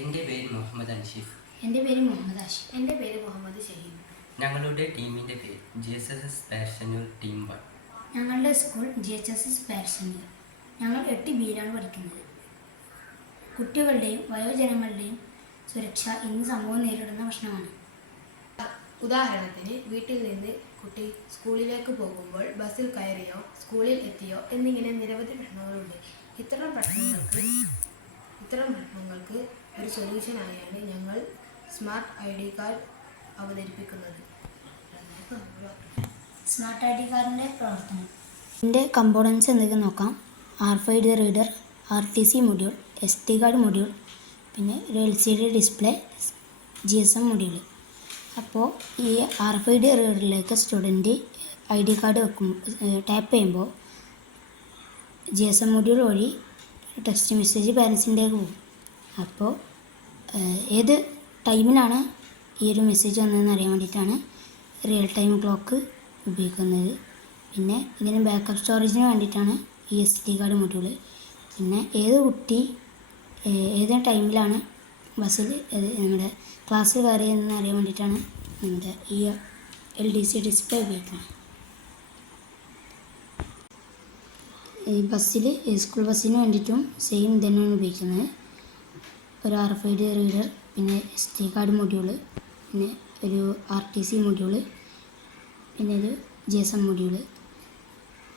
എൻ്റെ പേര് മുഹമ്മദ് അൻഷിഫ്. എൻ്റെ പേര് മുഹമ്മദ് ആഷിഫ്. എൻ്റെ പേര് മുഹമ്മദ് ഷഹീദ്. ഞങ്ങളുടെ ടീമിൻ്റെ പേര് GSSS പാഷനൂർ ടീം 1. ഞങ്ങളുടെ സ്കൂൾ GHSS പാഷനൂർ. ഞങ്ങൾ 8Bയിലാണ് പഠിക്കുന്നത്. കുട്ടികളുടെയും വയോജനങ്ങളുടെയും സുരക്ഷ ഇന്ന് സമൂഹം നേരിടുന്ന പ്രശ്നമാണ്. ഉദാഹരണത്തിന്, വീട്ടിൽ നിന്ന് കുട്ടി സ്കൂളിലേക്ക് പോകുമ്പോൾ ബസ്സിൽ കയറിയോ സ്കൂളിൽ എത്തിയോ എന്നിങ്ങനെ നിരവധി പ്രശ്നങ്ങളുണ്ട്. ഇത്തരം പ്രശ്നങ്ങൾക്ക് ഒരു സൊല്യൂഷനായാണ് ഞങ്ങൾ സ്മാർട്ട് ID കാർഡ് അവതരിപ്പിക്കുന്നത്. സ്മാർട്ട് ID കാർഡിൻ്റെ പ്രവർത്തനം. ഇതിൻ്റെ കമ്പോണൻസ് എന്തൊക്കെ നോക്കാം. RFID reader, RTC module, SD card module, പിന്നെ ഒരു LCD ഡിസ്പ്ലേ, GSM മൊഡ്യൂൾ. അപ്പോൾ ഈ RFID റീഡറിലേക്ക് സ്റ്റുഡൻറ്റ് ID കാർഡ് ടാപ്പ് ചെയ്യുമ്പോൾ GSM മൊഡ്യൂൾ വഴി ടെക്സ്റ്റ് മെസ്സേജ് പാരൻസിൻ്റെക്ക് പോകും. അപ്പോൾ ഏത് ടൈമിലാണ് ഈ ഒരു മെസ്സേജ് വന്നതെന്ന് അറിയാൻ വേണ്ടിയിട്ടാണ് റിയൽ ടൈം ക്ലോക്ക് ഉപയോഗിക്കുന്നത്. പിന്നെ ഇതിന് ബാക്കപ്പ് സ്റ്റോറേജിന് വേണ്ടിയിട്ടാണ് ഈ SD കാർഡ് മൊഡ്യൂൾ. പിന്നെ ഏത് കുട്ടി ഏത് ടൈമിലാണ് ബസ്സിൽ നമ്മുടെ ക്ലാസ്സിൽ കയറിയതെന്ന് അറിയാൻ വേണ്ടിയിട്ടാണ് നമ്മുടെ ഈ LDC ഡിസ്പ്ലേ ഉപയോഗിക്കുന്നത്. ഈ ബസ്സിൽ സ്കൂൾ ബസ്സിന് വേണ്ടിയിട്ടും സെയിം തന്നെയാണ് ഉപയോഗിക്കുന്നത്. ഒരു RFID റീഡർ, പിന്നെ SD കാർഡ് മൊഡ്യൂൾ, പിന്നെ ഒരു RTC മൊഡ്യൂൾ, പിന്നെ ഒരു GSM മൊഡ്യൂൾ.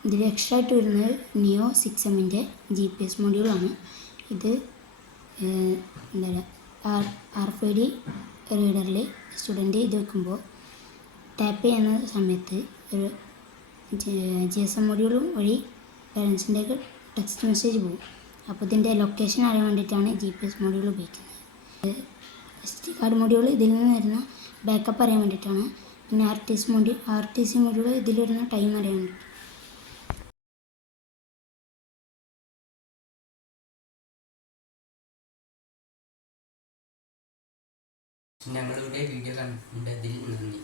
ഇതിൽ എക്സ്ട്രാ ആയിട്ട് വരുന്നത് NIO 6M GPS മൊഡ്യൂളാണ്. ഇത് എന്താ പറയുക, RFID റീഡറിൽ സ്റ്റുഡൻറ്റ് ഇത് വെക്കുമ്പോൾ ടാപ്പ് ചെയ്യുന്ന സമയത്ത് ഒരു GSM മൊഡ്യൂളും വഴി പാരൻസിൻ്റെക്ക് ടെക്സ്റ്റ് മെസ്സേജ് പോകും. അപ്പോൾ ഇതിൻ്റെ ലൊക്കേഷൻ അറിയാൻ വേണ്ടിയിട്ടാണ് GPS മൊഡ്യൂൾ ഉപയോഗിക്കുന്നത്. SD കാർഡ് മൊഡ്യൂൾ ഇതിൽ നിന്ന് വരുന്ന ബാക്കപ്പ് അറിയാൻ വേണ്ടിയിട്ടാണ്. പിന്നെ RTC മൊഡ്യൂൾ ഇതിൽ വരുന്ന ടൈം അറിയാൻ വേണ്ടി. ഞങ്ങളുടെ വീഡിയോ കണ്ടതിൽ നന്ദി.